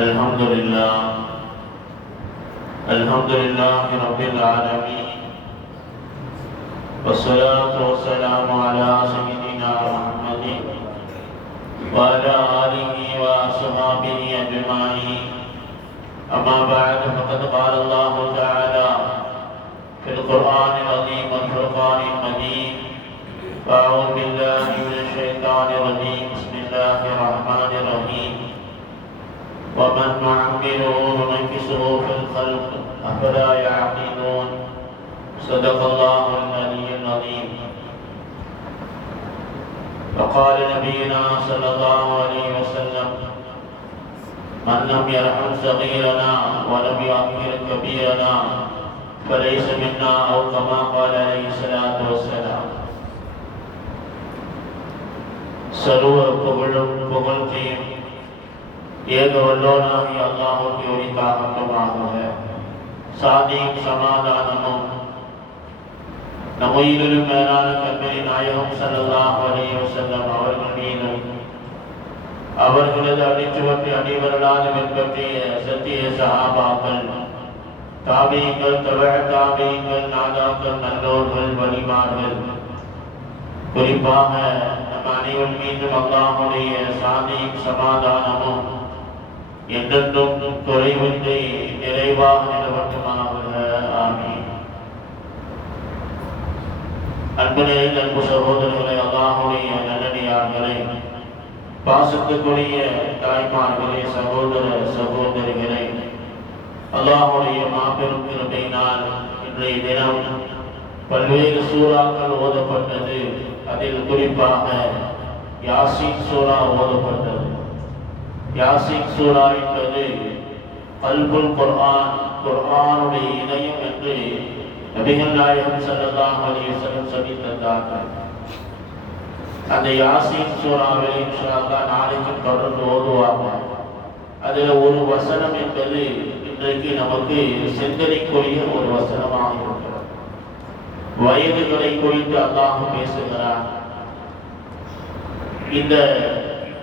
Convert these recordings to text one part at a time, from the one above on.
الحمد لله رب العالمين، والصلاة والسلام على سيدنا محمد وعلى آله وصحبه أجمعين. أما بعد، فقد قال الله تعالى في القرآن العظيم والفرقان المجيد: أعوذ بالله من الشيطان الرجيم. بسم الله الرحمن الرحيم. ومن نعمره ننكسه في الخلق أفلا يعقلون. صدق الله العلي العظيم. وقال نبينا صلى الله عليه وسلم: من لم يرحم صغيرنا ولم يؤخر كبيرنا فليس منا، أو كما قال عليه الصلاة والسلام. சர்வ புகழும் புகழ்ச்சியும் ஏக வல்லோனாகிய அல்லாஹ்வுக்கு உரித்தாகட்டுமாக. சாந்தியும் சமாதானமும் நம் உயிரிலும் மேலான கண்மணி நாயகம் ஸல்லல்லாஹு அலைஹி வஸல்லம் அவர்கள் மீதும், அவர்களது அடிச்சுவற்றை அடிவரலாக பின்பற்றிய சத்திய சஹாபாக்கள், தாபீங்கள், தபஅ தாபீங்கள், நாதாக்கள், நல்லோர்கள், வலிமார்கள், குறிப்பாக நம் அனைவர் மீதும் அல்லாஹ்வுடைய சாந்தியும் சமாதானமும் என்றென்றும் குறைவின்றி நிறைவாக நிலவட்டுமாக. ஆமீன். அன்பு சகோதரர்களை, அல்லாஹ்வுடைய நல்லடியார்களே, பாசத்துக்குரிய தாய்மார்களே, சகோதர சகோதரிகளே, அல்லாஹ்வுடைய மாபெரும் கிருபையினால் இன்றைய தினம் பல்வேறு சூறாக்கள் ஓதப்பட்டது. அதில் குறிப்பாக யாசீன் சூரா ஓதப்பட்டது. யாசீன் சூரா என்பது கல்புல் குர்ஆன், குர்ஆனுடைய இதயம் என்று நபிகள் நாயகம் ஸல்லல்லாஹு அலைஹி வஸல்லம் சொல்லி தந்தார்கள். அந்த யாசீன் சூராவை இன்ஷா அல்லாஹ் நாளைக்கு தொடர்ந்து ஓதுவாங்க. அதில் ஒரு வசனம் என்பது இன்றைக்கு நமக்கு சிந்தனைக்குரிய ஒரு வசனமாக இருக்கிறது. வயதுகளை குறித்து அல்லாஹ் பேசுகிறார். இந்த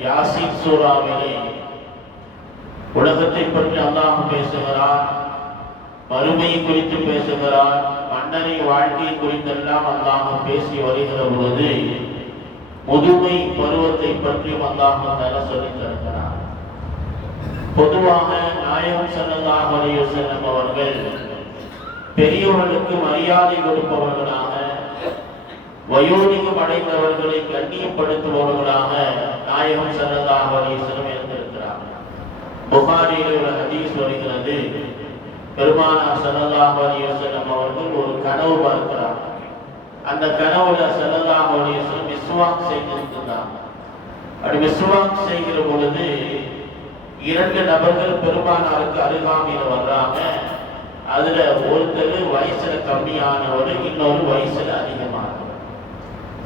யாசீன் சூராவிலே உலகத்தை பற்றி அல்லாஹ் பேசுகிறார், மறுமையை குறித்து பேசுகிறார், மன்னரை வாழ்க்கை குறித்தெல்லாம் அல்லாஹ் பேசி வருகிற பொழுது முதுமை பருவத்தை பற்றி அல்லாஹ் தஆலா சொல்லித் தருகிறார். பொதுவாக நாயகம் ஸல்லல்லாஹு அலைஹி வஸல்லம் அவர்கள் பெரியவர்களுக்கு மரியாதை கொடுப்பவர்களாக, வயோதிகம் அடைந்தவர்களை கண்ணியப்படுத்துபவர்களாக நாயகம் ஸல்லல்லாஹு அலைஹி வஸல்லம் இருந்திருக்கிறார். புகாரியில் ஒரு ஹதீஸ் வருகிறது. பெருமானார் ஸல்லல்லாஹு அலைஹி வஸல்லம் அவர்கள் ஒரு கனவு பார்க்கிறார். அந்த கனவுல ஸல்லல்லாஹு அலைஹி வஸல்லம் மிஸ்வாக் செய்திருக்கிறார். அப்படி மிஸ்வாக் செய்கிற பொழுது இரண்டு நபர்கள் பெருமானாருக்கு அருகாமையில் வர்றாங்க. அதுல ஒருத்தர் வயசுல கம்மியானவர், இன்னொரு வயசுல அதிகமானவர்.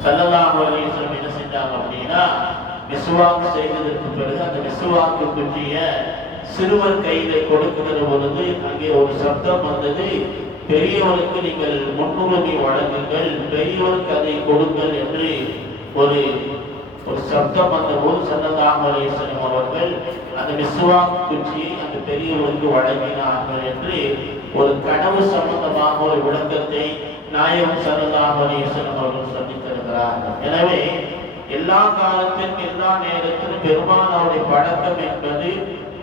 ஸல்லல்லாஹு அலைஹி வஸல்லம் என்ன செஞ்சாங்க அப்படின்னா, மிஸ்வாக் செய்ததற்கு பிறகு அந்த மிஸ்வாக்கு பற்றிய சிறுவர் கையில கொடுக்கிற பொழுது அங்கே ஒரு சப்தம் வந்தது: பெரியவருக்கு நீங்கள் முன்னுரிமை வழங்குங்கள், பெரியவருக்கு அதை கொடுங்கள் என்று ஒரு சப்தம் வந்த போது ஸல்லல்லாஹு அலைஹி வஸல்லம் அவர்கள் அந்த மிஸ்வாக் குச்சியை அந்த பெரியவருக்கு வழங்கினார்கள் என்று ஒரு கனவு சம்பந்தமாக ஒரு விளக்கத்தை நாயகம் ஸல்லல்லாஹு அலைஹி வஸல்லம் அவர்கள் சொல்லித் தருகிறார்கள். எனவே எல்லா காலத்திலும் எல்லா நேரத்திலும் பெருமானாருடைய பழக்கம் என்பது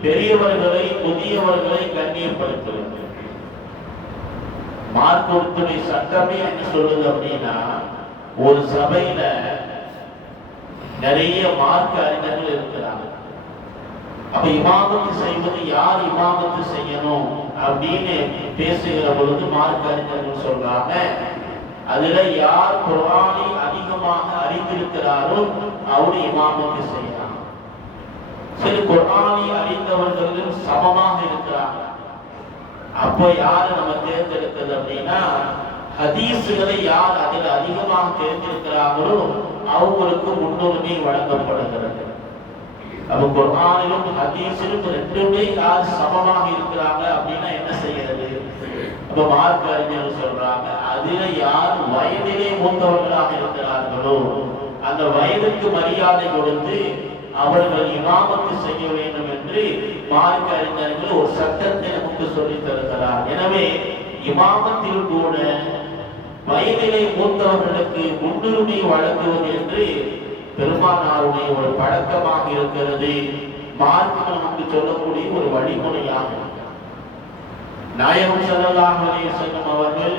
பெரியவர்களை, முதியவர்களை கண்ணியப்படுத்துவது. மார்க்கத்துடைய சட்டமே என்ன சொல்லுது அப்படின்னா, ஒரு சபையில நிறைய மார்க்க அறிஞர்கள் இருக்கிறாங்க. அப்ப இமாமத்து செய்வது யார் இமாமத்து செய்யணும் அப்படின்னு பேசுகிற பொழுது மார்க்க அறிஞர்கள் சொல்றாங்க, அதுல யார் குர்ஆனை அதிகமாக அறிந்திருக்கிறாரோ அவர் இமாமத்து செய்யலாம். சரி, குர்ஆனை அறிந்தவர்களும் சமமாக இருக்கிறாங்க. அப்போ யாரை நம்ம தேர்ந்தெடுக்கிறது அப்படின்னா, ஹதீஸுகளை யார் அதில் அதிகமாக தேர்ந்தெடுக்கிறார்களோ அவங்களுக்கு முன்னுரிமை வழங்கப்படுகிறது. அப்ப குர்ஆனிலும் ஹதீஸிலும் ரெண்டுமே யார் சமமாக இருக்கிறாங்க அப்படின்னா என்ன செய்யறது? அப்ப மார்க்க அறிஞர்கள் சொல்றாங்க, அதுல யார் வயதிலே மூத்தவர்களாக இருக்கிறார்களோ அந்த வயதுக்கு மரியாதை கொடுத்து அவர்கள் இமாமத்து செய்ய வேண்டும் என்று மார்க்க அறிஞர்கள் ஒரு சட்டத்தை நமக்கு சொல்லித் தருகிறார். எனவே இமாமத்தில் கூட வயதிலே மூத்தவர்களுக்கு முன்னுரிமை வழங்குவது என்று பெருமானாருடைய ஒரு பழக்கமாக இருக்கிறது. மார்க்கம் நமக்கு சொல்லக்கூடிய ஒரு வழிமுறையாக நாயகம் ஸல்லல்லாஹு அலைஹி வஸல்லம் அவர்கள்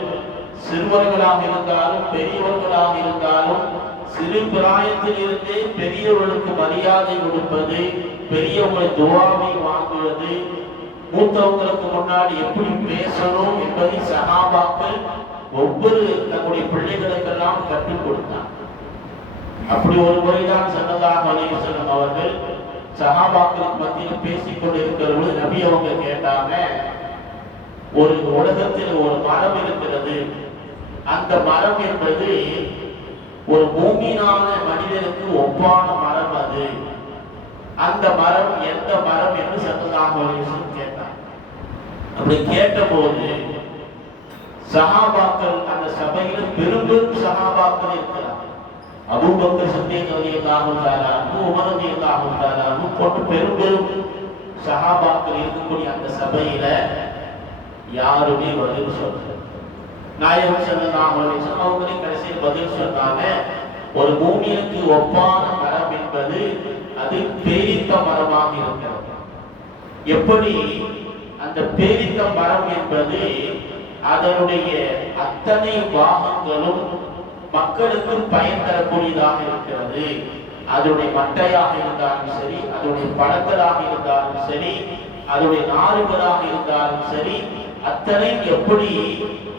சிறுவர்களாக இருந்தாலும் பெரியவர்களாக இருந்தாலும் சிறு பிராயத்தில் இருந்தே பெரியவர்களுக்கு மரியாதை கொடுப்பது, பெரியவங்களை துஆவை வாங்குவது, மூத்தவங்களுக்கு முன்னாடி எப்படி பேசணும் என்பதை சஹாபாக்கள் ஒவ்வொரு தன்னுடைய பிள்ளைகளுக்கெல்லாம் கற்றுக் கொடுத்தார். அப்படி ஒரு முறைதான் ஸல்லல்லாஹு அலைஹி வஸல்லம் அவர்கள் சஹாபாக்களுக்கு மத்தியில் பேசிக் கொண்டிருக்கிற பொழுது நபி அவங்க கேட்டாங்க, ஒரு உலகத்தில் ஒரு மரம் இருக்கிறது, அந்த மரம் என்பது ஒரு மூமினான மனிதனுக்கு ஒப்பான மரம், அது அந்த மரம் எந்த மரம் என்று ஸல்லல்லாஹு அலைஹி வஸல்லம் கேட்டார். அப்படி கேட்டபோது சஹாபாக்கள் அந்த சபையில் பெரும் சஹாபாக்கள் இருக்கிறார். அபூபக்கர் சித்திக் ரலியல்லாஹு தஆலா அன்ஹு, உமர் ரலியல்லாஹு தஆலா அன்ஹு போன்ற பெரும் சஹாபாக்கள் இருக்கக்கூடிய அந்த சபையில யாருமே பதில் சொல்லல. நாயகம் ஸல்லல்லாஹு அலைஹி வஸல்லம் அவங்களே கடைசியில் பதில் சொன்னாங்க, ஒரு பூமிக்கு ஒப்பான மரம் என்பது அது பேரித்த மரமாக இருக்கிறது. எப்படி அந்த பேரித்த மரம் என்பது அதனுடைய அத்தனை பாகங்களும் மக்களுக்கு பயன் தரக்கூடியதாக இருக்கிறது. அதனுடைய மட்டையாக இருந்தாலும் சரி, அதனுடைய பழங்களாக இருந்தாலும் சரி, அதனுடைய நாறுகளாக இருந்தாலும் சரி, அத்தனை எப்படி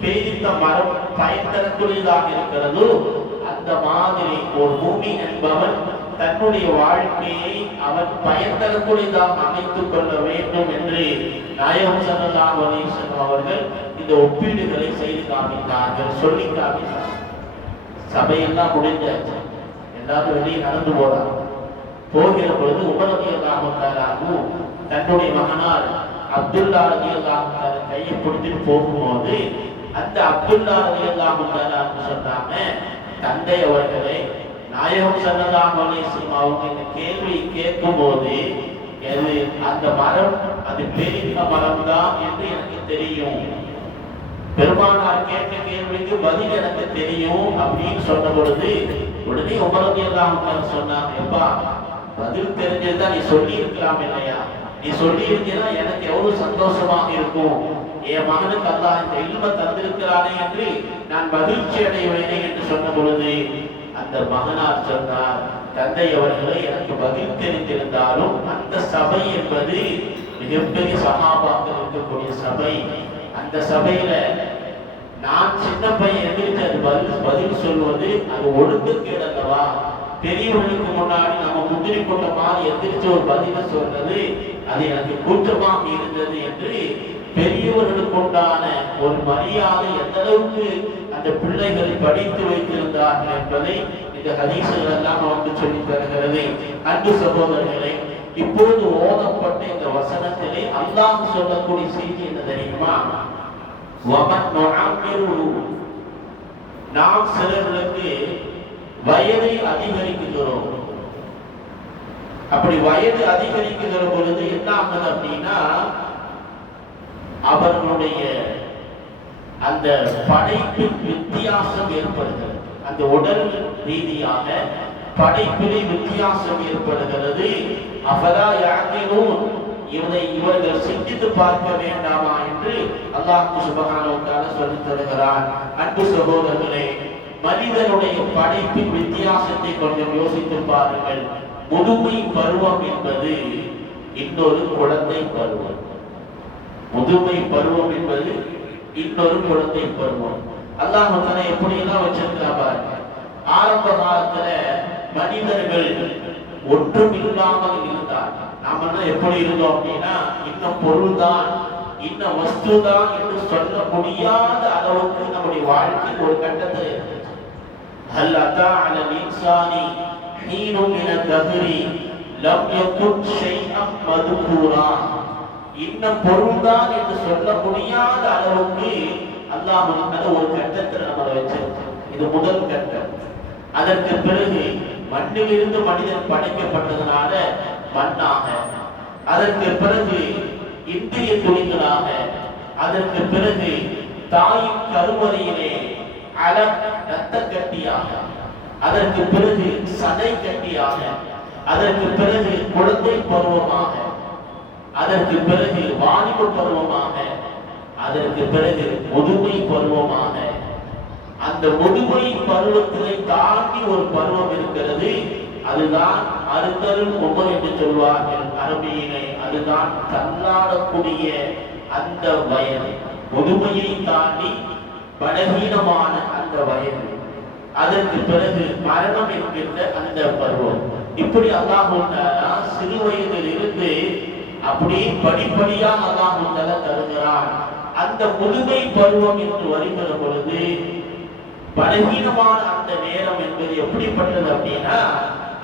பேரித்த மரம் பயன் தரக்கூடியதாக இருக்கிறதோ அந்த மாதிரி ஒரு பூமி என்பவன் தன்னுடைய வாழ்க்கையை அவன் பயன் தரக்கூடியதாக அமைத்துக் கொள்ள வேண்டும் என்று நாயகம் ஸல்லல்லாஹு அலைஹி வஸல்லம் அவர்கள் இந்த ஒப்பீடுகளை செய்து காமித்தார்கள், சொல்லி காமித்தார்கள். சபையெல்லாம் முடிஞ்சாச்சு, எல்லாரும் வெளியே நடந்து போறாங்க. போகிற பொழுது உமர் ரலியல்லாஹு தஆலா அன்ஹு தன்னுடைய மகனார் அப்துல்லா ரலியல்லாஹு தஆலா கையை பிடித்துட்டு போகும்போது அந்த அப்துல்லா ரலியல்லாஹு தஆலா சொன்னாங்க, தந்தை அவர்களே, நாயகம் ஸல்லல்லாஹு அலைஹி வஸல்லம் அவங்க இந்த கேள்வி கேட்கும் போது அந்த மரம் அது பெரிய மரம் தான் என்று எனக்கு தெரியும், பெருமானார் கேட்ட கேள்விக்கு பதில் எனக்கு தெரியும் அப்படின்னு சொன்ன பொழுது உடனே உமர் ரலியல்லாஹு தஆலா சொன்னாங்க, எப்பா பதில் தெரிஞ்சதுதான் நீ சொல்லி இருக்கலாம் இல்லையா, நீ சொல்லி இருந்தீங்கன்னா எனக்கு எவ்வளவு சந்தோஷமாக இருக்கும், என் மகனுக்கு அல்லாஹ் இந்த இல்ம தந்திருக்கிறானே என்று நான் மகிழ்ச்சி அடைவேனே என்று சொன்ன பொழுது அந்த மகனார் சொன்னார், தந்தை அவர்களே, எனக்கு பதில் தெரிந்திருந்தாலும் அந்த சபை என்பது மிகப்பெரிய சஹாபாக்கள் இருக்கக்கூடிய சபை, அந்த சபையில நான் சின்ன பையன் எதிர்த்து அது பதில் சொல்வது அது ஒழுக்கக்கேடு அல்லவா, பெரியவர்களுக்கு முன்னாடி நம்ம முந்திரி கொண்ட மாதிரி எதிர்த்து ஒரு பதில சொல்றது அது எனக்கு கூச்சமாக இருந்தது என்று பெரியவர்களுக்கு உண்டான ஒரு மரியாதை எந்த அளவுக்கு அந்த பிள்ளைகளை படித்து வைத்திருந்தார்கள் என்பதை இந்த ஹதீஸ்கள் எல்லாம் நமக்கு சொல்லி தருகிறது. அன்பு சகோதரர்களே, இப்போது ஓதப்பட்ட இந்த வசனத்திலே அல்லாஹ் சொல்லக்கூடிய செய்தி என்ன தெரியுமா, நாம் சிலர்களுக்கு வயதை அதிகரிக்கிறோம். அப்படி வயது அதிகரிக்கிற பொழுது என்ன ஆகுது அப்படின்னா அவர்களுடைய அந்த படைப்பில் வித்தியாசம் ஏற்படுகிறது, அந்த உடல் ரீதியாக படைப்பிலே வித்தியாசம் ஏற்படுகிறது. அஃபலா யஅகிலூன், இவர்கள் சிந்தித்து பார்க்க வேண்டாமா என்று அல்லாஹ் சுப்ஹானஹு வ தஆலா சொல்லித் தருகிறார். அன்பு சகோதரர்களே, மனிதனுடைய படைப்பின் வித்தியாசத்தை கொஞ்சம் யோசித்து பாருங்கள். முதுமை பருவம் என்பது இன்னொரு குழந்தை பருவம், முதுமை பருவம் என்பது இன்னொரு குழந்தை பருவம். அல்லாஹ் தஆலா எப்படி எல்லாம் வச்சிருக்கிறார் பாருங்க. ஆரம்ப காலத்துல மனிதர்கள் ஒன்றும் இல்லாமல் இருந்தார். நாம எப்படி இருந்தோம் அப்படின்னா இன்னும் பொருள் தான், இன்னும் வஸ்து தான் என்று சொல்ல முடியாத அளவுக்கு நம்முடைய வாழ்க்கை ஒரு கட்டத்தில் இருந்துச்சு. ஹல் அத்தா அலல் இன்சானி ஹீனும் மின தஹ்ரி லம் யகுன் ஷைஅன் மதுகூரா, இன்னும் பொருள் தான் என்று சொல்ல முடியாத அளவுக்கு அல்லாஹ் ஒரு கட்டத்தில் நம்மளை வச்சிருக்கான். இது முதல் கட்டம். அதற்கு பிறகு மண்ணிலிருந்து மனிதன் படைக்கப்பட்டதனால மண்ணாக, அதற்கு பிறகு இந்திரிய துணிகளாக, அதற்கு பிறகு தாயின் கருவறையிலே இரத்த கட்டியாக, அதற்கு பிறகு சதை கட்டியாக, அதற்கு பிறகு குழந்தை பருவமாக, அதற்கு பிறகு வாலிப பருவமாக, அதற்கு பிறகு முதுமை பருவமாக. அந்த முதுமை பருவத்தினை தாண்டி ஒரு பருவம் இருக்கிறது, அதுதான் அறுத்தருள் உமர் என்று சொல்வார்கள் அரபியிலே. அதுதான் தள்ளாடக்கூடிய அந்த வயது, முதுமையை தாண்டி பலகீனமான அந்த வயது. அதற்கு பிறகு மரணம் என்கின்ற அந்த பருவம். இப்படி அல்லாஹ் சிறு வயதில் இருந்து அப்படி படிப்படியாக அல்லாஹ் தருகிறான். அந்த முதுமை பருவம் என்று வருகிற பொழுது பலகீனமான அந்த நேரம் என்பது எப்படிப்பட்டது அப்படின்னா,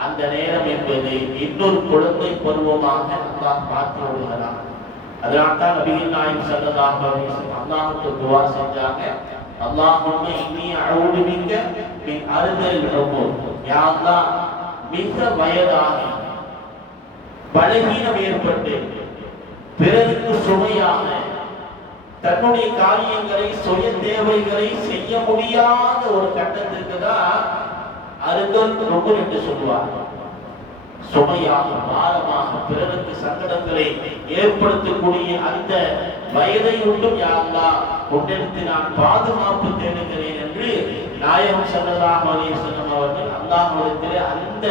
அந்த நேரம் என்பது இன்னொரு குழந்தை பருவமாக அல்லாஹ் மாற்றி விடுகிறான். அதனால்தான் நபிகள் நாயகம் ஸல்லல்லாஹு அலைஹி வஸல்லம் அல்லாஹ்வுக்கு துஆ செஞ்சாங்க, அல்லாஹும்ம இன்னி அஊது பிக்க மின் அர்தல் உமூர். யா அல்லாஹ், மிக வயதாகி பலகீனம் ஏற்பட்டு பிறருக்கு சுமையாக தன்னுடைய காரியங்களை சுய தேவைகளை செய்ய முடியாத ஒரு கட்டத்திற்கு தான் அருந்தல் உமூர் என்று சொல்வார். சுமையாக, பாரமாக, பிறருக்கு சங்கடங்களை ஏற்படுத்தக்கூடிய அந்த வயதை விட்டும் யா அல்லாஹ் உன்னிடத்தில் நான் பாதுகாப்பு தேடுகிறேன் என்று நாயகம் ஸல்லல்லாஹு அலைஹி வஸல்லம் அவர்கள் அல்லாஹ்விடத்தில் அந்த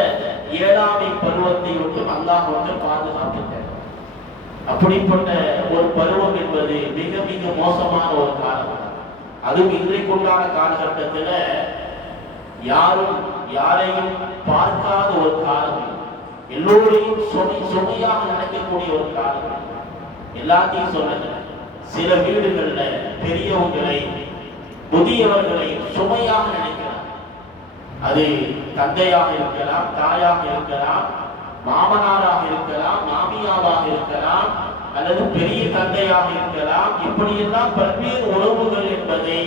ஏழாமை பருவத்தை விட்டும் அல்லாஹ்விடத்தில் பாதுகாப்பு தேடுகிறார். அப்படிப்பட்ட ஒரு பருவம் என்பது மிக மிக மோசமான ஒரு காலம். அதுவும் இன்றைக்குண்டான காலகட்டத்தில் யாரும் யாரையும் பார்க்காத ஒரு காலம், எல்லோரையும் சுமையாக நினைக்கக்கூடிய ஒரு காலம். எல்லாத்தையும் சொல்லுங்க, சில வீடுகள்ல பெரியவங்களை முதியவர்களை சுமையாக நினைக்கிறார். அது தந்தையாக இருக்கலாம், தாயாக இருக்கலாம், மாமனாராக இருக்கலாம், மாமியாராக இருக்கலாம், அல்லது பெரிய தந்தையாக இருக்கலாம். இப்படியெல்லாம் பல்வேறு உறவுகள் என்பதை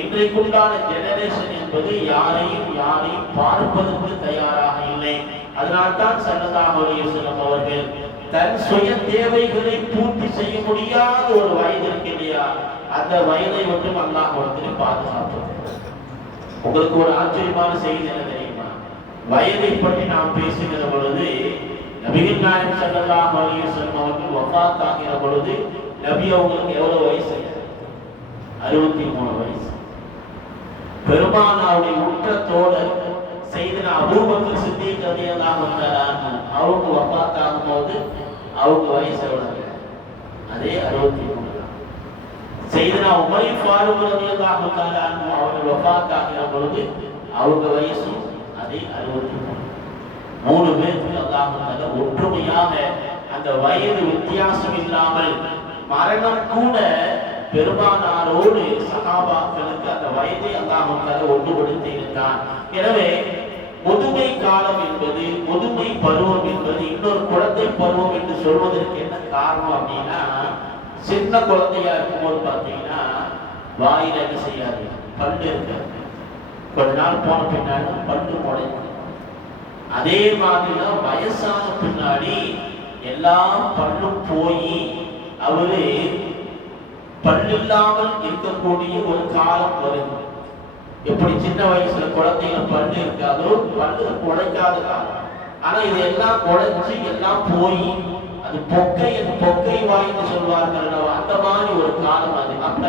இன்றைக்குண்டான ஜெனரேஷன் என்பது யாரையும் பார்ப்பதற்கு தயாராக இல்லை. அதனால்தான் ஸல்லல்லாஹு அலைஹி வஸல்லம் அவர்கள் தன் சுய தேவைகளை பூர்த்தி செய்ய முடியாத ஒரு வயது இருக்கு இல்லையா, அந்த வயதை மட்டும் அல்லாஹ் ஒருத்தரை பாதுகாப்பு. உங்களுக்கு ஒரு ஆச்சரியமான செய்தி என்ன தெரியுமா? வயதை பற்றி நாம் பேசுகிற பொழுது நபிகள் நாயகம் ஸல்லல்லாஹு அலைஹி வஸல்லம் அவர்கள் வஃபாத் ஆகிற பொழுது நபி அவங்களுக்கு எவ்வளவு வயசு? 63 வயசு. பெருமானாருடைய உற்ற தோழர் செய்தனா அபூபக்கர் சித்திக் ரலியல்லாஹு தஆலா அவங்க வஃபாத் ஆகும்போது அவங்க வயசு எவ்வளவு? அதே 63 தான். செய்தனா உமர் ஃபாரூக் ரலியல்லாஹு தஆலா அவங்க வஃபாத் ஆகிற பொழுது அவங்க வயசு அதே 63. 3 பேருக்கு அல்லாஹ் தஆலா ஒற்றுமையாக அந்த வயது வித்தியாசம் இல்லாமல் மரணம் கூட பெருமானாரோடு சஹாபாக்களுக்கு அந்த வயதை அல்லாஹ் தஆலா ஒன்றுபடுத்தி இருந்தான். எனவே முதுமை காலம் என்பது, முதுமை பருவம் என்பது இன்னொரு குழந்தை பருவம் என்று சொல்வதற்கு என்ன காரணம் அப்படின்னா, சின்ன குழந்தையா இருக்கும்போது பார்த்தீங்கன்னா வாயில என்ன செய்யாது, பல்லு இருக்காது. கொஞ்ச நாள் போன பின்னாடி பல்லு முளைக்கும். அதே மாதிரிதான் வயசான பின்னாடி எல்லா பல்லும் போய் அவரு பல்லில்லாமல் இருக்கக்கூடிய ஒரு காலம் வருது. எப்படி சின்ன வயசுல குழந்தைகள் பல்லு இருக்காதோ, பல்லு குழைக்காத காலம். ஆனா இது எல்லாம் குழைச்சி எல்லாம் போய் அது பொக்கை வாய்ன்னு சொல்வார்கள், அந்த மாதிரி ஒரு காலம் அது. அப்ப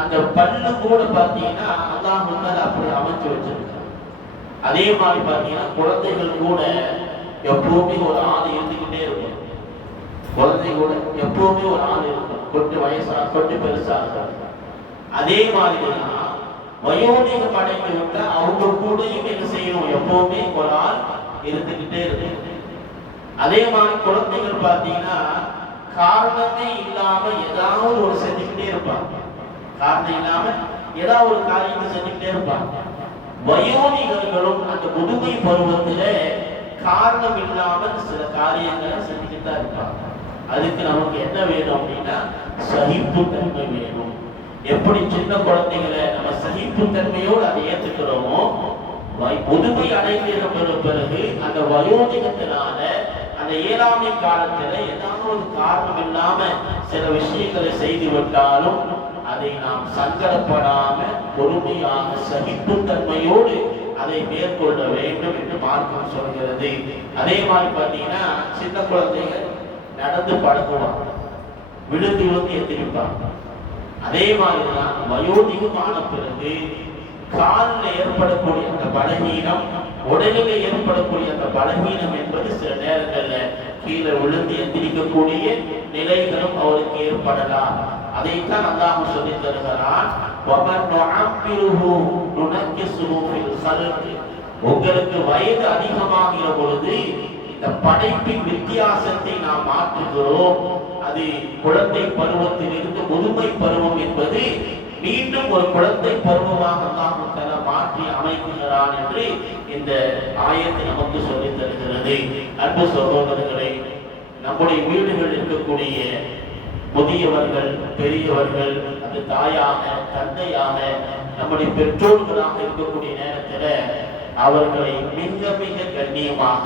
அந்த பல்லு கூட பாத்தீங்கன்னா அல்லாஹ் முன்னால அப்படி அமைச்சு வச்சிருக்காங்க. அதே மாதிரி பாத்தீங்கன்னா குழந்தைகள் கூட எப்பவுமே ஒரு ஆள் இருந்துகிட்டே இருக்கும். குழந்தை கூட எப்பவுமே ஒரு ஆள் இருக்கும், கொஞ்சம் வயசா கொஞ்சம் பெருசா இருக்காங்க. அதே மாதிரிதான் வயோதிகம் அடைந்து விட்டா அவங்க கூடயும் என்ன செய்யணும், எப்பவுமே ஒரு ஆள் இருந்துகிட்டே இருக்கு. அதே மாதிரி குழந்தைகள் பாத்தீங்கன்னா காரணமே இல்லாம ஏதாவது ஒரு செஞ்சுக்கிட்டே இருப்பாங்க. காரணம் இல்லாம ஏதாவது ஒரு காரியத்தை செஞ்சுக்கிட்டே இருப்பாங்க. வயோதிகர்களும் அந்த முதுமை பருவத்தில காரணம் இல்லாமல் சில காரியங்களை செஞ்சுக்கிட்டு தான் இருப்பாங்க. அதுக்கு நமக்கு என்ன வேணும் அப்படின்னா சகிப்புத்தன்மை வேணும். எப்படி சின்ன குழந்தைகளை நம்ம சகிப்புத்தன்மையோடு அதை ஏற்றுக்கிறோமோ, முதுமை அடைந்த பிறகு அந்த வயோதிகத்தினால அந்த இயலாமை காலத்துல ஏதாவது ஒரு காரணம் இல்லாம சில விஷயங்களை செய்து விட்டாலும் அதை நாம் சங்கடப்படாம பொறுமையாக சகிப்புத்தன்மையோடு அதை மேற்கொள்ள வேண்டும் என்று மார்க்கம் சொல்கிறது. அதே மாதிரி பார்த்தீங்கன்னா சின்ன குழந்தைகள் நடந்து பழகுவாங்க, விழுந்து விழுந்து எந்திரிப்பாங்க. அதே மாதிரிதான் வயோதிகமான பிறகு காலில் ஏற்படக்கூடிய அந்த பலகீனம், உடலில் ஏற்படக்கூடிய அந்த பலகீனம் என்பது சில நேரங்களில் கீழே விழுந்து எந்திரிக்கக்கூடிய நிலைகளும் அவருக்கு ஏற்படலாம். அதைத்தான் அல்லாஹ் சொல்லி தருகிறான், உங்களுக்கு வயது அதிகமாகிற பொழுது இந்த படைப்பின் வித்தியாசத்தை நாம் மாற்றுகிறோம். அது குழந்தை பருவத்திலிருந்து முதுமை பருவம் என்பது மீண்டும் ஒரு குழந்தை பருவமாக அல்லாஹ் மாற்றி அமைக்கிறான் என்று இந்த ஆயத்தை நமக்கு சொல்லித் தருகிறது. அன்பு சகோதரர்களை, நம்முடைய வீடுகள் இருக்கக்கூடிய முதியவர்கள், பெரியவர்கள், அது தாயாக, தந்தையாக, நம்முடைய பெற்றோர்களாக இருக்கக்கூடிய நேரத்தில் அவர்களை மிக மிக கண்ணியமாக,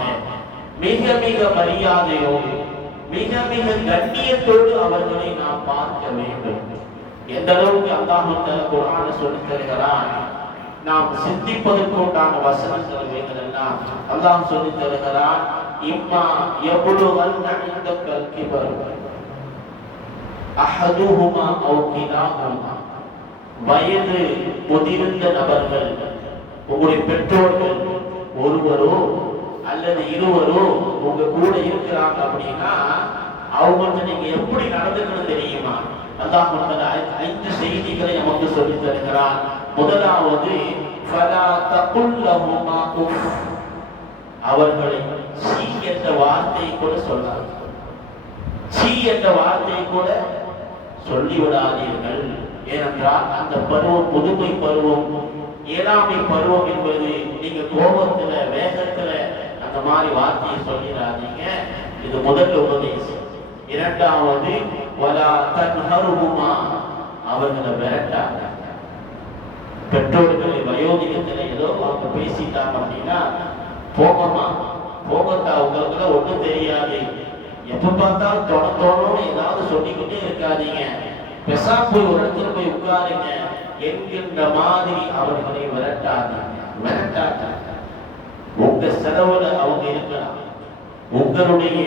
மிக மிக மரியாதையோடு, மிக மிக கண்ணியத்தோடு அவர்களை நாம் பார்க்க வேண்டும். எந்த அளவுக்கு அல்லாஹ் குர்ஆனை சொல்லித் தருகிறான், நாம் சிந்திப்பதற்குண்டான வசனங்கள் எல்லாம் அல்லாஹ் சொல்லித் தருகிறான். இம்மா யபுலுகன்ன இந்தக்கல் கிபர் அஹதுஹுமா அவ் கிலாஹுமா, வயது முதிர்ந்த நபர்கள், உங்களுடைய பெற்றோர்கள் ஒருவரோ அல்லது இருவரோ உங்க கூட இருக்கிறாங்க அப்படின்னா அவங்கள்ட்ட நீங்க எப்படி நடந்துக்கணும் தெரியுமா? அல்லாஹ் 5 செய்திகளை நமக்கு சொல்லித் தருகிறான். முதலாவது, ஃபலா தகுல் லஹுமா உஃப், அவர்களை சீ என்ற வார்த்தை கூட சொல்லாது, சீ என்ற வார்த்தை கூட சொல்லிவிடாதீர்கள். ஏனென்றால் அந்த பருவம் முதுமை பருவம், இயலாமை பருவம் என்பது நீங்க கோபத்துல, வேகத்துல அந்த மாதிரி வார்த்தையை சொல்லிடாதீங்க. இது முதல் உபதேசம். இரண்டாவது, வலா தன்ஹருஹுமா, அவர்களை விரட்டாங்க. பெற்றோர்களை வயோதிகத்துல ஏதோ அவங்க பேசிட்டாங்க அப்படின்னா போகமா போகத்தா, உங்களுக்கு ஒன்றும் தெரியாது, எப்ப பார்த்தாலும் தோணோன்னு ஏதாவது சொல்லிக்கிட்டே இருக்காதீங்க, பெசாம போய் ஒரு இடத்துல போய் உட்காருங்க என்கின்ற மாதிரி அவர்களை விரட்டாதீங்க. விரட்டாங்க. உங்க செலவுல அவங்க இருக்கலாம், உங்களுடைய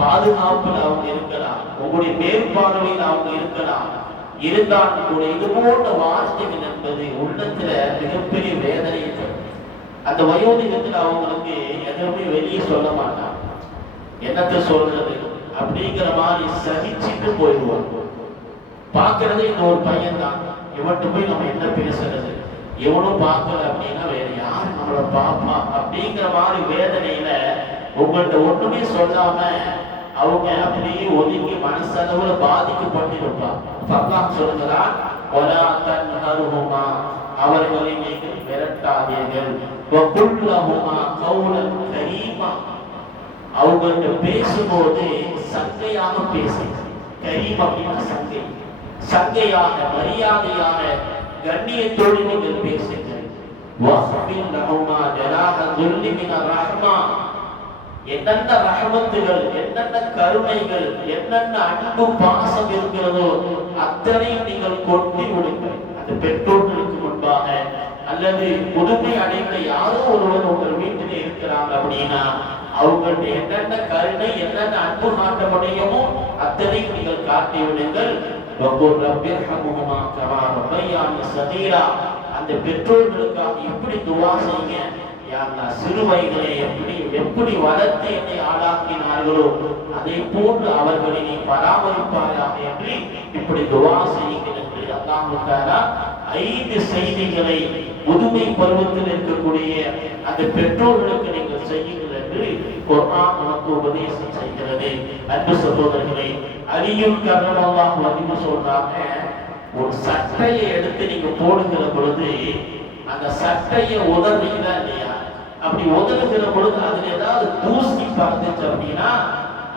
பாதுகாப்புல அவங்க இருக்கலாம், உங்களுடைய மேற்பார்வையில் அவங்க இருக்கலாம். இருந்தாலும் கூட இது போன்ற வார்த்தைகள் என்பது உள்ளத்துல மிகப்பெரிய வேதனையை தரும். அந்த வயோதிகத்தில் அவங்களுக்கு எதுவுமே வெளியே சொல்ல மாட்டாங்க, என்னத்தை சொல்றது அப்படிங்கிற மாதிரி சகிச்சுட்டு போயிடுவாங்க. பார்க்கறது இந்த ஒரு பையன் தான், இவன்ட்டு போய் நம்ம என்ன பேசுறது, எவனும் பார்க்கல அப்படின்னா வேற யாரு நம்மளை பார்ப்பா அப்படிங்கிற மாதிரி வேதனையில உங்கள்கிட்ட ஒண்ணுமே சொல்லாம அவங்க அப்படியே ஒதுங்கி மனசளவுல பாதிக்கப்பட்டிருப்பாங்க. அல்லாஹ் சொல்லுகிறான், வலா தன்ஹருஹுமா, அவர்களை நீங்கள் விரட்டாதீர்கள், வகுல் லஹுமா கௌலன் கரீமா, அவங்கள்ட்ட பேசும்போது சங்கையாக பேசுங்க. கரீம் அப்படின்னா சங்கை, சங்கையாக, மரியாதையாக, கண்ணியத்தோடு நீங்கள் பேசுங்க. வஹ்பில் லஹுமா ஜனாஹ துல்லி மினர் ரஹ்மா, என்னென்ன ரஹமத்துகள், என்னென்ன கருணைகள், என்னென்ன அன்பு பாசம் இருக்கிறதோ அத்தனையும் நீங்கள் கொட்டி விடுங்கள். அந்த பெற்றோர்களுக்கு முன்பாக அல்லது முதுமை அடைந்த யாரோ ஒருவர் உங்கள் வீட்டில் இருக்கிறாங்க அப்படின்னா அவங்களுடைய என்னென்ன கருணை, என்னென்ன அன்பு காட்ட முடியுமோ அத்தனையும் நீங்கள் காட்டி விடுங்கள். அந்த பெற்றோர்களுக்காக இப்படி துவா செய்யுங்க, சிறு வயதிலே எப்படி வளர்த்து என்னை ஆளாக்கினார்களோ அதை போன்று அவர்களை நீ பராமரிப்பாயாக என்று இப்படி துவா செய்யுங்கள் என்று அல்லாஹ் தஆலா 5 செய்திகளை முதுமை பருவத்தில் இருக்கக்கூடிய அந்த பெற்றோர்களுக்கு நீங்கள் செய்யுங்கள் என்று குர்ஆன் நமக்கு உபதேசம் செய்கிறது. அன்பு சகோதரர்களே, அலியும் கர்ரமல்லாஹு வஜ்ஹு சொல்றாங்க, ஒரு சட்டையை எடுத்து நீங்க போடுகிற பொழுது அந்த சட்டையை உதறீங்களா இல்லையா, அப்படி உதவுகிற பொழுது அதுல ஏதாவது தூசி பறந்துச்சு அப்படின்னா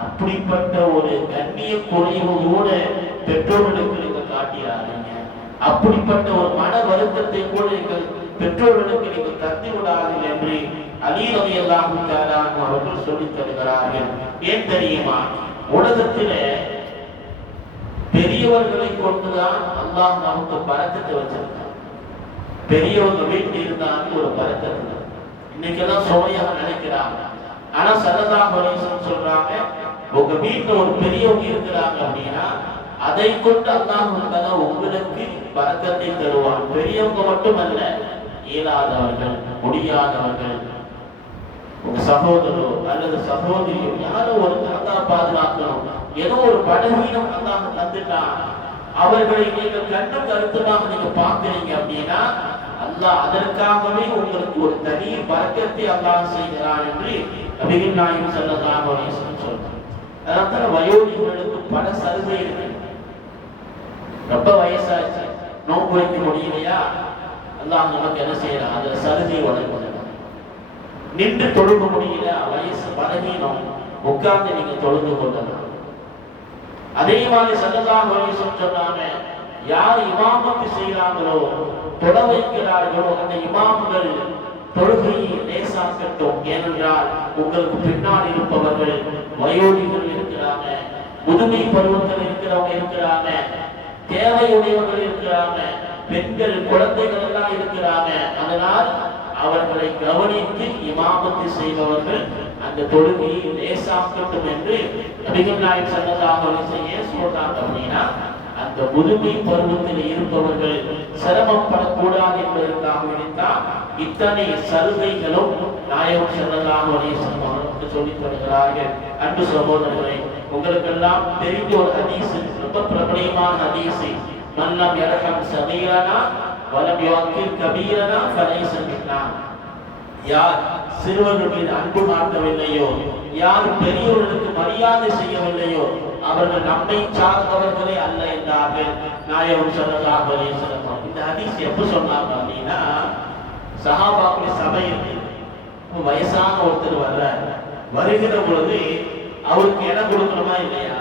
அப்படிப்பட்ட ஒரு கண்ணிய குறைவு கூட பெற்றோர்களுக்கு நீங்க காட்டிடாதீங்க. அப்படிப்பட்ட ஒரு மன வருத்தத்தை கூட நீங்கள் பெற்றோர்களுக்கு நீங்கள் தந்தி விடாதீர்கள் என்று அலி ரலியல்லாஹு தஆலா அவர்கள் சொல்லித் தருகிறார்கள். ஏன் தெரியுமா? உலகத்திலே பெரியவர்களை கொண்டுதான் அல்லாஹ் நமக்கு பரக்கத்தை வச்சிருக்கான். பெரியவங்க வீட்டில் இருந்தாலும் ஒரு பரக்கத்து. இன்னைக்கெல்லாம் சுவையாக நினைக்கிறாங்க. ஆனா ஸல்லல்லாஹு அலைஹி வஸல்லம் சொல்றாங்க, உங்க வீட்டுல ஒரு பெரியவங்க இருக்கிறாங்க அப்படின்னா அதை கொண்டு அல்லாஹ் உங்களுக்கு பரக்கத்தை தருவான். பெரியவங்க மட்டுமல்ல, இயலாதவர்கள், முடியாதவர்கள், உங்க சகோதரோ அல்லது சகோதரியோ யாரோ ஒரு அல்லாஹ் பாதுகாக்கணும். ஏதோ ஒரு பலவீனம் அல்லாஹ் தந்துட்டான், அவர்களை நீங்கள் கண்ணும் கருத்துமாக நீங்க பார்க்கிறீங்க அப்படின்னா அல்லாஹ் அதற்காகவே உங்களுக்கு ஒரு தனி பரக்கத்தை அல்லாஹ் செய்கிறான் என்று நபிகள் நாயகம் ஸல்லல்லாஹு அலைஹி வஸல்லம் சொல்றாங்க. அதனால வயோதிகர்களுக்கு பல சலுகை இருக்கு. ரொம்ப வயசாச்சு, நோன்பு வைக்க முடியலையா, அல்லாஹ் நமக்கு என்ன செய்யறான், அதுல சலுகை வழங்குகிறான். நின்று தொழுக முடியல, வயசு பலகீனம், உட்கார்ந்து நீங்க தொழுது கொள்ளலாம். அதே மாதிரி ஸல்லல்லாஹு அலைஹி வஸல்லம் சொன்னாங்க, யார் இமாமத்து செய்கிறாங்களோ, தொழ வைக்கிறார்களோ, அந்த இமாம்கள் தொழுகையை லேசாக்கட்டும். ஏனென்றால் உங்களுக்கு பின்னால் இருப்பவர்கள் வயோதிகர்கள் இருக்கிறாங்க, முதுமை பருவத்தில் இருக்கிறவங்க இருக்கிறாங்க, தேவையுடையவர்கள் இருக்கிறாங்க, பெண்கள் குழந்தைகள் எல்லாம் இருக்கிறாங்க. அதனால் அவர்களை கவனித்து இமாமத்து செய்பவர்கள் அந்த தொழுகையை லேசாக்கட்டும் என்று நபிகள் நாயகம் ஸல்லல்லாஹு அலைஹி வஸல்லம் சொல்றாங்க. அப்படின்னா அந்த முதுமை பருவத்தில் இருப்பவர்கள் சிரமப்படக்கூடாது என்பதற்காக நினைத்தால் இத்தனை சலுகைகளும் நாயகம் ஸல்லல்லாஹு அலைஹி வஸல்லம் அவர்களுக்கு சொல்லித் தருகிறார்கள். அன்பு சகோதரர்களே, உங்களுக்கெல்லாம் தெரிந்த ஒரு ஹதீஸ், ரொம்ப பிரபலமான ஹதீஸ், மல்லம் யர்ஹம் ஸகீரனா வலம் யுஅக்கிர் கபீரனா ஃபலைஸ மின்னா. யார் சிறுவர்கள் மீது அன்பு காட்டவில்லையோ, யார் பெரியவர்களுக்கு மரியாதை செய்யவில்லையோ, அவர்கள் நம்மை சார்ந்தவர்களே அல்ல என்றார்கள் நாயகம் ஸல்லல்லாஹு அலைஹி வஸல்லம். இந்த ஹதீஸ் எப்ப சொன்னாங்க அப்படின்னா, சஹாபாக்களுடைய சபை இருக்கு, வயசான ஒருத்தர் வர்றார். வருகிற பொழுது அவருக்கு இடம் கொடுக்கணுமா இல்லையா?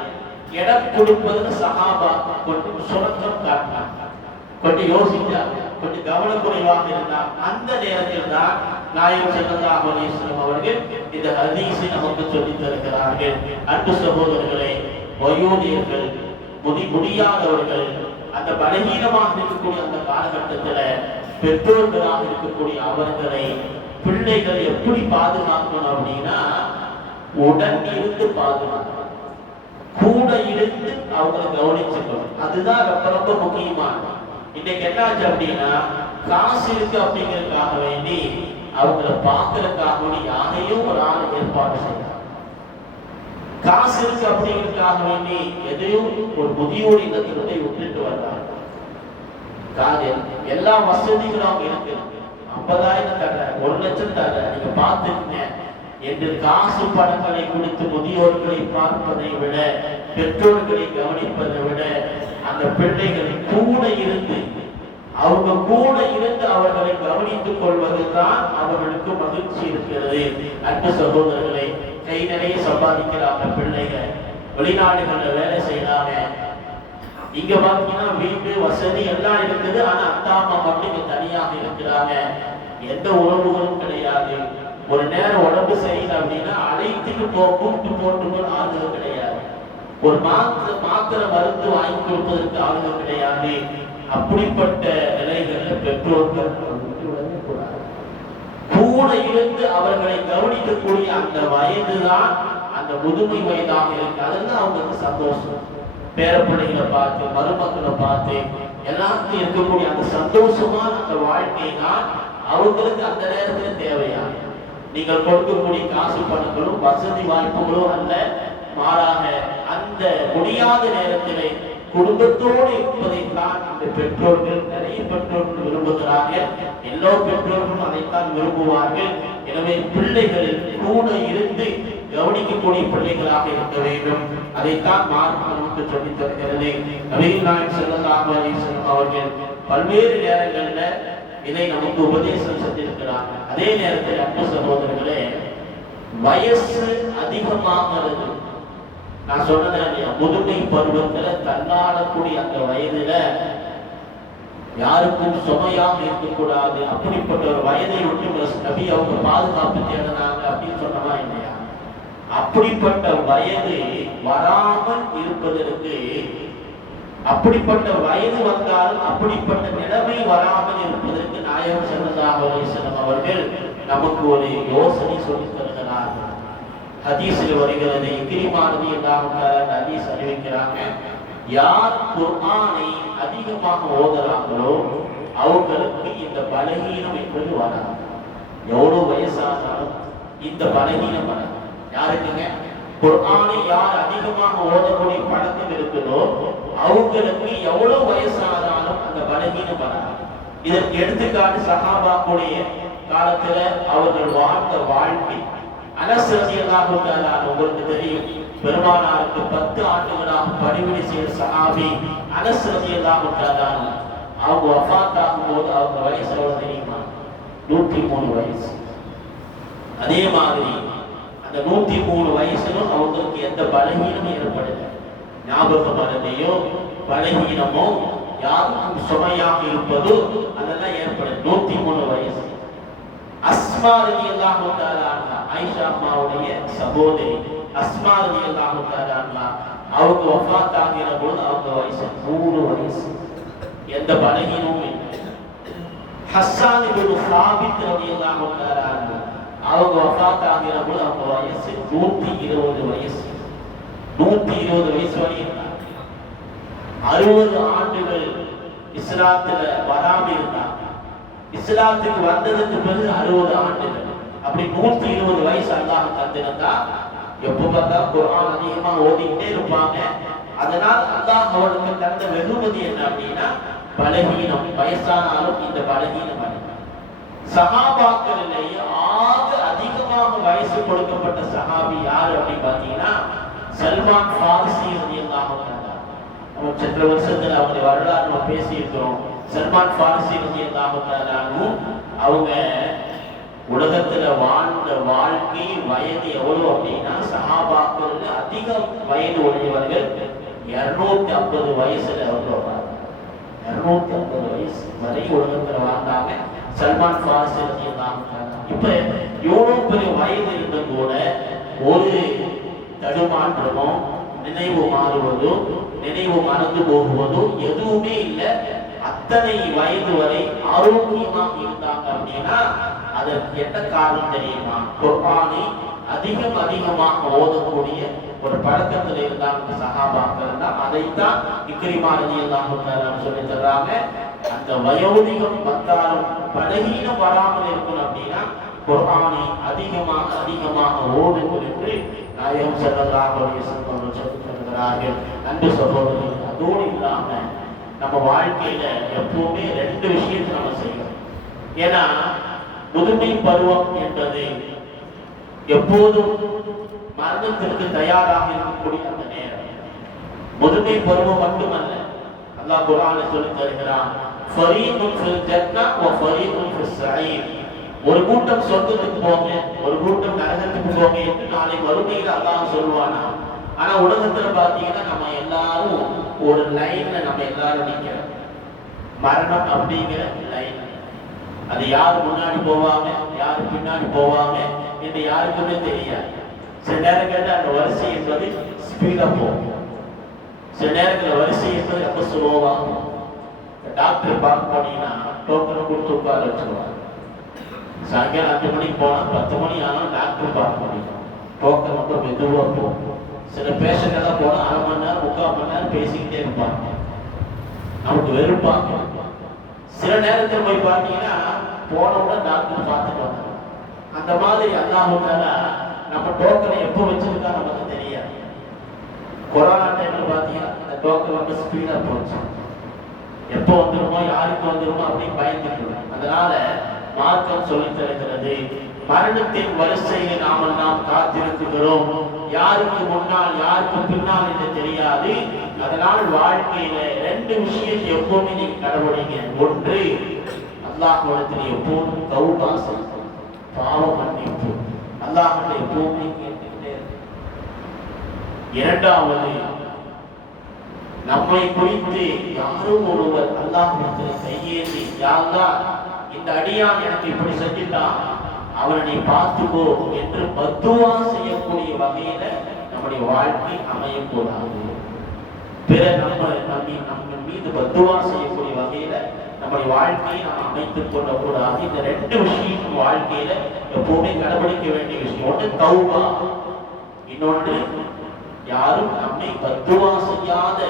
இடம் கொடுப்பதுன்னு சஹாபா கொஞ்சம் சுரக்கம் காட்டினாங்க, கொஞ்சம் யோசிச்சாங்க, கொஞ்சம் கவனக்குறைவாக இருந்தார். அந்த நேரத்தில் தான் நாயகம் ஸல்லல்லாஹு அலைஹி வஸல்லம் அவர்கள் இந்த ஹதீஸை நமக்கு சொல்லித் தருகிறார்கள். அன்பு சகோதரர்களே, வயோதிகர்கள், முடியாதவர்கள், அந்த பலகீனமாக இருக்கக்கூடிய அந்த காலகட்டத்தில் பெற்றோர்களாக இருக்கக்கூடிய அவர்களை பிள்ளைகள் எப்படி பாதுகாக்கணும் அப்படின்னா, உடன் இருந்து பாதுகாக்கணும், கூட இருந்து அவங்களை கவனிச்சுக்கணும். அதுதான் ரொம்ப ரொம்ப முக்கியமானது. இன்னைக்கு என்னாச்சு அப்படின்னா, காசு இருக்கு அப்படிங்கிறதுக்காக வேண்டி அவங்களை பார்க்கறதுக்காக வேண்டி யாரையும் ஒரு ஆள் ஏற்பாடு செய்யறாங்க. காசு இருக்கு அப்படிங்கிறதுக்காக வேண்டி எதையும் ஒரு முதியோர் இல்லத்தினுடைய விட்டுட்டு வர்றாங்க. எல்லா வசதிகளும் அவங்க இருக்கு, 50,000 தர, 1 லட்சம் தர, நீங்க பார்த்துக்கங்க என்று காசு பணங்களை கொடுத்து முதியோர்களை பார்ப்பதை விட, பெற்றோர்களை கவனிப்பதை விட, அந்த பிள்ளைகள் கூட இருந்து அவங்க கூட இருந்து அவர்களை கவனித்துக் கொள்வதுதான் அவர்களுக்கு மகிழ்ச்சி இருக்கிறது. அன்பு சகோதரர்களை, கை நிறைய சம்பாதிக்கிறாங்க பிள்ளைகள், வெளிநாடுகள்ல வேலை செய்யறாங்க. இங்க பாத்தீங்கன்னா வீட்டு வசதி எல்லாம் இருக்குது, ஆனா அப்பா அம்மா மட்டும் இங்க தனியாக இருக்கிறாங்க. எந்த உறவுகளும் கிடையாது. ஒரு நேரம் உடம்பு சரியில்லை அப்படின்னா அழைத்துட்டு கூப்பிட்டு போட்டு ஆளுகள் கிடையாது. ஒரு மாத்திரை மருந்து வாங்கி கொடுப்பதற்கு ஆளுகள் கிடையாது. அப்படிப்பட்ட நிலைகள்ல பெற்றோர்கள் கூட இருந்து அவர்களை கவனிக்கக்கூடிய அந்த வயதுதான் அந்த முதுமை வயதாக இருக்கு. அதுதான் அவங்களுக்கு சந்தோஷம். பேரப்பிள்ளைகளை பார்த்து, மருமக்களை பார்த்து, எல்லாத்தையும் இருக்கக்கூடிய அந்த சந்தோஷமான அந்த வாழ்க்கை தான் அவங்களுக்கு அந்த நேரத்தில் தேவையான. நீங்கள் கொடுக்கக்கூடிய காசு பணங்களும் வசதி வாய்ப்புகளும் அல்ல, மாறாக அந்த முடியாத நேரத்திலே குடும்பத்தோடு இருப்பதைத்தான் அந்த பெற்றோர்கள், நிறைய பெற்றோர்கள் விரும்புகிறார்கள். எல்லா பெற்றோர்களும் அதைத்தான் விரும்புவார்கள். எனவே பிள்ளைகள் கூட இருந்து கவனிக்கக்கூடிய பிள்ளைகளாக இருக்க வேண்டும். அதைத்தான் மார்க்கம் நமக்கு சொல்லித் தருகிறது. நபிகள் நாயகம் ஸல்லல்லாஹு அலைஹி வஸல்லம் அவர்கள் பல்வேறு நேரங்கள்ல இதை நமக்கு உபதேசம் செஞ்சிருக்கிறாங்க. அதே நேரத்தில் அன்பு சகோதரர்களே, வயசு அதிகமாகிறது, நான் சொன்னேன் இல்லையா, முதுமை பருவத்துல தள்ளாடக்கூடிய அந்த வயதுல யாருக்கும் சுமையாக இருக்கக்கூடாது. அப்படிப்பட்ட ஒரு வயதை விட்டு நபி அவங்க பாதுகாப்பு தேடினாங்க அப்படின்னு சொன்னமா இல்லையா? அப்படிப்பட்ட வயது வராமல் இருப்பதற்கு, அப்படிப்பட்ட வயது வந்தாலும் அப்படிப்பட்ட நிலைமை வராமல் இருப்பதற்கு நாயகம் ஸல்லல்லாஹு அலைஹி வஸல்லம் அவர்கள் நமக்கு ஒரு யோசனை சொல்லித் தருகிறார்கள். ஹதீஸில் வருகிறது, இக்ரிமா ரலியல்லாஹு தஆலா ஹதீஸ் அறிவிக்கிறாங்க, யார் குர்ஆனை அதிகமாக ஓதுறாங்களோ அவங்களுக்கு இந்த பலகீனம் என்பது வராது. எவ்வளவு வயசானாலும் இந்த பலகீனம் வராது. யாருக்குங்க? குர்ஆனை யார் அதிகமாக ஓதக்கூடிய பழக்கம் இருக்குதோ அவங்களுக்கு எவ்வளவு வயசானாலும் அந்த பலகீனம் வராது. இதற்கு எடுத்துக்காட்டு சஹாபாக்களுடைய காலத்துல அவர்கள் வாழ்ந்த வாழ்க்கை. அனஸ் ரலியல்லாஹு தஆலா உங்களுக்கு தெரியும், பெருமானாருக்கு 10 ஆண்டுகளாக பணிவிடை செய்த சஹாபி அனஸ் ரலியல்லாஹு தஆலா. அவங்க வஃபாத் ஆகும்போது அவங்க வயசு எவ்வளவு தெரியுமா? 103 வயசு. அதே மாதிரி அந்த 103 வயசுலும் அவங்களுக்கு எந்த பலகீனமும் ஏற்படல. ஞாபக மறதியோ பலகீனமோ யாருக்கும் சுமையாக இருப்பதோ அதெல்லாம் ஏற்படல. 103 வயசு. அஸ்மா ரலியல்லாஹு தஆலா ஆயிஷா அம்மாவுடைய சகோதரி அஸ்மா ரலியல்லாஹு தஆலா அவங்க வஃபாத் ஆகிற போது அவங்க வயசு 3 வயசு. எந்த பலகீனமும் இல்லை. ஹஸ்ஸான் இப்னு சாபித் ரலியல்லாஹு தஆலா அவங்க வஃபாத் ஆகிற போது அவங்க வயசு 120 வயசு. 120 வயசு வரை இருந்தாங்க. 60 ஆண்டுகள் இஸ்லாத்துல வராமல் இருந்தாங்க. இஸ்லாத்துக்கு வந்ததுக்கு பிறகு 60 ஆண்டுகள். அப்படி 120 வயசு அல்லாஹ் தந்திருந்தா எப்போ பார்த்தா குர்ஆன் அதிகமா ஓதிக்கிட்டே இருப்பாங்க. அதனால் அல்லாஹ் அவருக்கு தந்த வெகுமதி என்ன அப்படின்னா பலகீனம். வயசானாலும் இந்த பலகீனம் அல்ல. சஹாபாக்களிலேயே ஆக அதிகமாக வயசு கொடுக்கப்பட்ட சஹாபி யாரு அப்படின்னு பார்த்தீங்கன்னா சல்மான் ஃபாரிசி ரலியல்லாஹு தஆலா. நம்ம சென்ற வருஷத்துல அவருடைய வரலாறு நம்ம பேசி இருக்கிறோம். சல்மான் ஃபாரிசி ரலியல்லாஹு தஆலா அவங்க உலகத்துல வாழ்ந்த வாழ்க்கை வயது எவ்வளவு அப்படின்னா சஹாபாக்கள் அதிக வயது உடையவர்கள் 250 வயசுல வருவாங்க. 250 வயசு வரை உலகத்துல வாழ்ந்தாங்க சல்மான் ஃபாரிசி ரலியல்லாஹு தஆலா. இப்ப எவ்வளவு பெரிய வயது இருந்த கூட ஒரு தடுமாற்றமோ நினைவு மாறுவதோ நினைவு மறந்து போகுவதோ எதுவுமே இல்லை. அத்தனை வயது வரை ஆரோக்கியமாக இருந்தாங்க அப்படின்னா அதற்கு என்ன காரணம் தெரியுமா? குர்ஆனை அதிகமாக ஓதக்கூடிய ஒரு பழக்கத்தில் இருந்தாங்க சஹாபாக்கள். அதைத்தான் இக்ரிமா ரலியல்லாஹு தஆலா சொல்லி தர்றாங்க. அந்த வயோதிகம் வந்தாலும் பலகீனம் வராமல் இருக்கணும் அப்படின்னா குர்ஆனை அதிகமாக ஓதுங்கள் என்று நாயகம் ஸல்லல்லாஹு அலைஹி வஸல்லம் சொல்லி தருகிறார்கள். அன்பு சகோதரர்களே, அதோடு இல்லாம நம்ம வாழ்க்கையில எப்பவுமே 2 விஷயத்தை நம்ம செய்யணும். ஏன்னா முதுமை பருவம் என்பது எப்போதும் மரணத்திற்கு தயாராக இருக்கக்கூடிய அந்த நேரம். முதுமை பருவம் மட்டுமல்ல, அல்லாஹ் குர்ஆனில் சொல்லி தருகிறான், ஃபரீகுன் ஃபில் ஜன்னah வ ஃபரீகுன் ஃபிஸ் ஸஈர். ஒரு கூட்டம் சொர்க்கத்துக்கு போங்க, ஒரு கூட்டம் நரகத்துக்கு போங்க என்று நாளை மறுமையில் அல்லாஹ் சொல்வானா. ஆனா உலகத்துல பாத்தீங்கன்னா நம்ம எல்லாரும் ஒரு லைன்ல நம்ம எல்லாரும் நிக்கிறோம். மரணம் அப்படிங்கிற லைன். அது யார் முன்னாடி போவாங்க யாரு பின்னாடி போவாங்க என்று யாருக்குமே தெரியாது. சில நேரம் கேட்டா அந்த வரிசை என்பது ஸ்பீடா போகும். சில நேரத்தில் வரிசை என்பது ரொம்ப ஸ்லோவா போகும். டாக்டர் பார்க்க போனீங்கன்னா டோக்கனை கொடுத்து உட்கார வச்சுருவாங்க. சாயங்காலம் 5 மணிக்கு போனா 10 மணி ஆனாலும் டாக்டர் பார்க்க முடியும். டோக்கன் ரொம்ப மெதுவா போகும். சில பேஷண்ட் எல்லாம் போனா 1/2 மணி நேரம் 3/4 மணி நேரம் பேசிக்கிட்டே இருப்பாங்க. நமக்கு வெறுப்பாங்க. சில நேரத்தில் போய் பார்த்தீங்கன்னா போனவுடன் டாக்டர் பார்த்துட்டு வந்தாங்க. அந்த மாதிரி அல்லாஹ் தஆலா நம்ம டோக்கனை எப்போ வச்சிருக்கா நமக்கு தெரியாது. கொரோனா டைம்ல பார்த்தீங்கன்னா அந்த டோக்கன் ரொம்ப ஸ்பீடா போச்சு. எப்போ வந்துருமோ யாருக்கு வந்துருமோ அப்படின்னு பயந்துட்டு. அதனால மார்க்கம் சொல்லி தருகிறது, மரணத்தின் வரிசையில் நாம் காத்திருக்கிறோம். யாருக்கு முன்னால் யாருக்கு பின்னால் என்று தெரியாது. அதனால் வாழ்க்கையில 2 விஷயத்தை எப்பவுமே நீங்க கடைபிடிங்க. ஒன்று, அல்லாஹ்விடத்தில் எப்போதும் தௌபா செய்யுங்கள், பாவ மன்னிப்பு அல்லாஹ்விட எப்பவுமே கேட்டுக்கிட்டே. இரண்டாவது, நம்மை குறித்து யாரும் ஒருவர் அல்லாஹ்விடத்தில் கையேந்தி, யா அல்லாஹ் இந்த அடியான் எனக்கு இப்படி செஞ்சுட்டான், அவனை நீ பார்த்துக்கோ என்று பத்துவா செய்யக்கூடிய வகையில நம்முடைய வாழ்க்கை அமையக்கூடாது. பிற நம்ம மீது பத்துவா செய்யக்கூடிய வகையில நம்முடைய வாழ்க்கையை நாம் அமைத்துக் கொள்ளக்கூடாது. இந்த ரெண்டு விஷயம் நம்ம வாழ்க்கையில எப்பவுமே கடைபிடிக்க வேண்டிய விஷயம். ஒன்று தௌபா, இன்னொன்று யாரும் நம்மை பத்துவா செய்யாத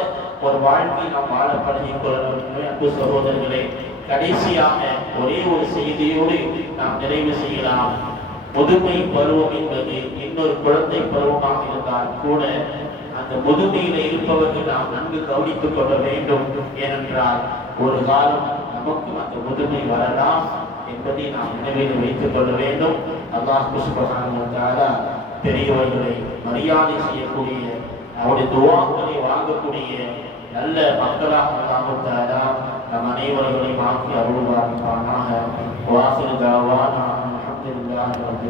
ஒரு வாழ்க்கை நாம் வாழ பழகிக் கொள்ள வேண்டும். அன்பு சகோதரர்களே, கடைசியாக ஒரே ஒரு செய்தியோடு நாம் நிறைவு செய்யலாம். முதுமை பருவம் என்பது இன்னொரு குழந்தை பருவமாக இருந்தால் கூட அந்த முதுமையில இருப்பவர்கள் நாம் நன்கு கவனித்துக் கொள்ள வேண்டும். ஏனென்றால் ஒரு காலம் நமக்கும் அந்த முதுமை வரலாம் என்பதை நாம் நினைவில் வைத்துக் கொள்ள வேண்டும். அல்லாஹ் சுப்ஹானஹு வ தஆலா பெரியவர்களை மரியாதை செய்யக்கூடிய, அவருடைய துஆக்களை வாங்கக்கூடிய நல்ல மக்களாக அல்லாஹ் தஆலா நம் அனைவர்களையும் ஆக்கி அருள்வாராக. வாஹிரு தஅவானா அல்ஹம்துலில்லாஹி ரப்பில்